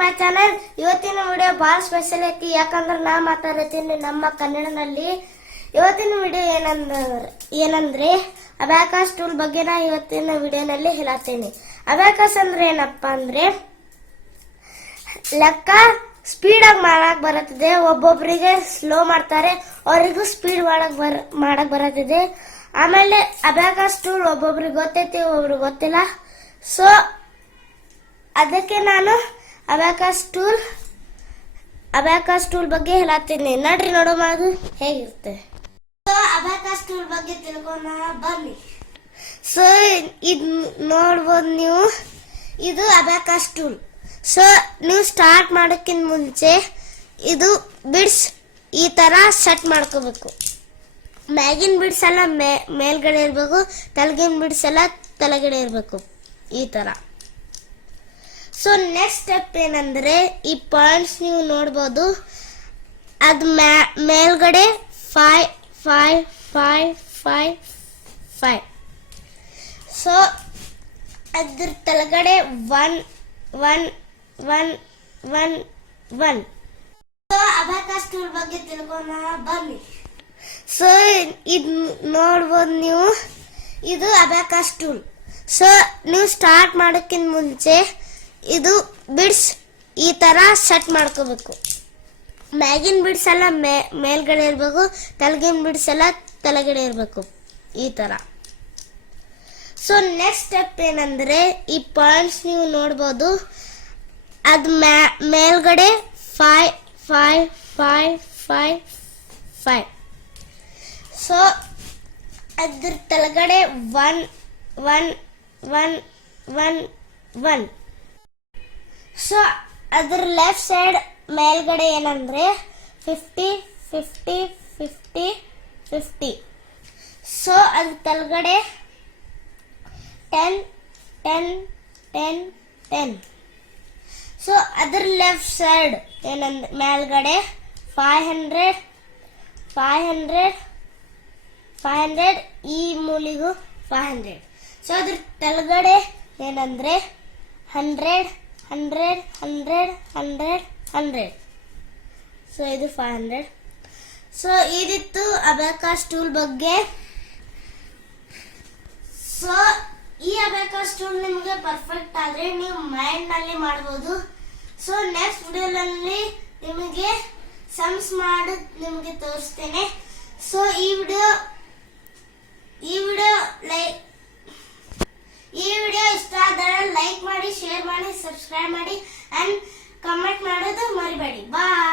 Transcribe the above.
My channel. ಇವತ್ತಿನ video ಬಹಳ special ಐತಿ, ಯಾಕಂದ್ರೆ ನಾ ಮಾತಾಡ್ತೀನಿ ನಮ್ಮ ಕನ್ನಡದಲ್ಲಿ. ಇವತ್ತಿನ ವಿಡಿಯೋ ಏನಂದ್ರೆ ಅಬ್ಯಾಕಸ್ ಟೂಲ್ ಬಗ್ಗೆ ನಾ ಇವತ್ತಿನ ವಿಡಿಯೋನಲ್ಲಿ ಹೇಳತ್ತೇನೆ. ಅಬ್ಯಾಕಸ್ ಅಂದ್ರೆ ಏನಪ್ಪಾ ಅಂದ್ರೆ ಲೆಕ್ಕ ಸ್ಪೀಡ್ ಆಗಿ ಮಾಡಕ್ ಬರುತ್ತದೆ. ಒಬ್ಬೊಬ್ಬರಿಗೆ ಸ್ಲೋ ಮಾಡ್ತಾರೆ, ಅವರಿಗೂ ಸ್ಪೀಡ್ ಮಾಡಕ್ ಬರುತ್ತದೆ. ಆಮೇಲೆ ಅಬ್ಯಾಕಸ್ ಟೂಲ್ ಒಬ್ಬೊಬ್ರಿಗೆ ಗೊತ್ತೈತಿ, ಒಬ್ರಿಗೆ ಗೊತ್ತಿಲ್ಲ. ಸೊ ಅದಕ್ಕೆ ನಾನು ಅಬ್ಯಾಕಸ್ ಟೂಲ್ ಬಗ್ಗೆ ಹೇಳತ್ತೀನಿ. ನಡ್ರಿ ನೋಡೋಣ ಅದು ಹೇಗಿರುತ್ತೆ. ಸೊ ಅಬ್ಯಾಕಸ್ ಟೂಲ್ ಬಗ್ಗೆ ತಿಳ್ಕೊಂಡ ಬನ್ನಿ. ಸೊ ಇದು ನೋಡ್ಬೋದು ನೀವು, ಇದು ಅಬ್ಯಾಕಸ್ ಟೂಲ್. ಸೊ ನೀವು ಸ್ಟಾರ್ಟ್ ಮಾಡೋಕ್ಕಿಂತ ಮುಂಚೆ ಇದು ಬಿಡ್ಸ್ ಈ ತರ ಸೆಟ್ ಮಾಡ್ಕೋಬೇಕು. ಮ್ಯಾಗಿನ ಬಿಡ್ಸ್ ಎಲ್ಲ ಮೇಲ್ಗಡೆ ಇರಬೇಕು, ತಲೆಗಿನ ಬಿಡ್ಸ್ ಎಲ್ಲ ತಲೆಗಡೆ ಇರಬೇಕು, ಈ ತರ. ಸೊ ನೆಕ್ಸ್ಟ್ ಸ್ಟೆಪ್ ಏನಂದ್ರೆ ಈ ಪಾಯಿಂಟ್ಸ್ ನೀವು ನೋಡ್ಬೋದು, ಅದು ಮೇಲ್ಗಡೆ 5 5 5 5 5. ಸೊ ಅದ್ರ ತಲೆಗಡೆ 1 1 1 1 1. ಸೊ ಅಬ್ಯಾಕಸ್ ಟೂಲ್ ಬಗ್ಗೆ ತಿಳ್ಕೊಂಡ ಬನ್ನಿ. ಸೊ ಇದು ನೋಡ್ಬೋದು ನೀವು, ಇದು ಅಬ್ಯಾಕಸ್ ಟೂಲ್. ಸೊ ನೀವು ಸ್ಟಾರ್ಟ್ ಮಾಡೋಕ್ಕಿಂತ ಮುಂಚೆ ಇದು ಬಿಡ್ಸ್ ಈ ತರ ಸೆಟ್ ಮಾಡ್ಕೋಬೇಕು. ಮ್ಯಾಗಿನ ಬಿಡ್ಸ್ ಎಲ್ಲ ಮೇಲ್ಗಡೆ ಇರಬೇಕು, ತಲೆಗಿನ ಬಿಡ್ಸ್ ಎಲ್ಲ ತಲೆಗಡೆ ಇರಬೇಕು, ಈ ತರ. ಸೊ ನೆಕ್ಸ್ಟ್ ಸ್ಟೆಪ್ ಏನಂದ್ರೆ ಈ ಪಾಯಿಂಟ್ಸ್ ನೀವು ನೋಡ್ಬೋದು, ಅದು ಮೇಲ್ಗಡೆ 5 5 5 5 5. ಸೊ ಅದ್ರ ತಲೆಗಡೆ 1 1 1 1 1. ಸೊ ಅದ್ರ ಲೆಫ್ಟ್ ಸೈಡ್ ಮೇಲ್ಗಡೆ ಏನಂದ್ರೆ 50 50 50 50. ಸೊ ಅದ್ರ ತಲೆಗಡೆ 10 10 10 10. ಸೊ ಅದ್ರ ಲೆಫ್ಟ್ ಸೈಡ್ ಏನಂದ್ರೆ ಮೇಲ್ಗಡೆ 500 500 500, ಈ ಮೂಲಿಗೂ 500. ಸೊ ಅದ್ರ ತಲೆಗಡೆ ಏನಂದ್ರೆ 100 100 100 100 100. ಸೊ ಇದು 500. ಸೊ ಇದಿತ್ತು ಅಬ್ಯಾಕಸ್ ಟೂಲ್ ಬಗ್ಗೆ. ಸೊ ಈ ಅಬ್ಯಾಕಸ್ ಟೂಲ್ ನಿಮಗೆ ಪರ್ಫೆಕ್ಟ್ ಆದ್ರೆ ನೀವು ಮೈಂಡ್ ನಲ್ಲಿ ಮಾಡಬಹುದು. ಸೊ ನೆಕ್ಸ್ಟ್ ವಿಡಿಯೋದಲ್ಲಿ ನಿಮಗೆ ಸಮ್ಸ್ ಮಾಡಿ ನಿಮಗೆ ತೋರಿಸ್ತೇನೆ. ಸೊ ಈ ವಿಡಿಯೋ ಇಷ್ಟ ಆದರೆ ಲೈಕ್ ಮಾಡಿ, ಶೇರ್ ಮಾಡಿ, ಸಬ್ಸ್ಕ್ರೈಬ್ ಮಾಡಿ ಅಂಡ್ ಕಮೆಂಟ್ ಮಾಡೋದು ಮರಿಬೇಡಿ. ಬಾಯ್.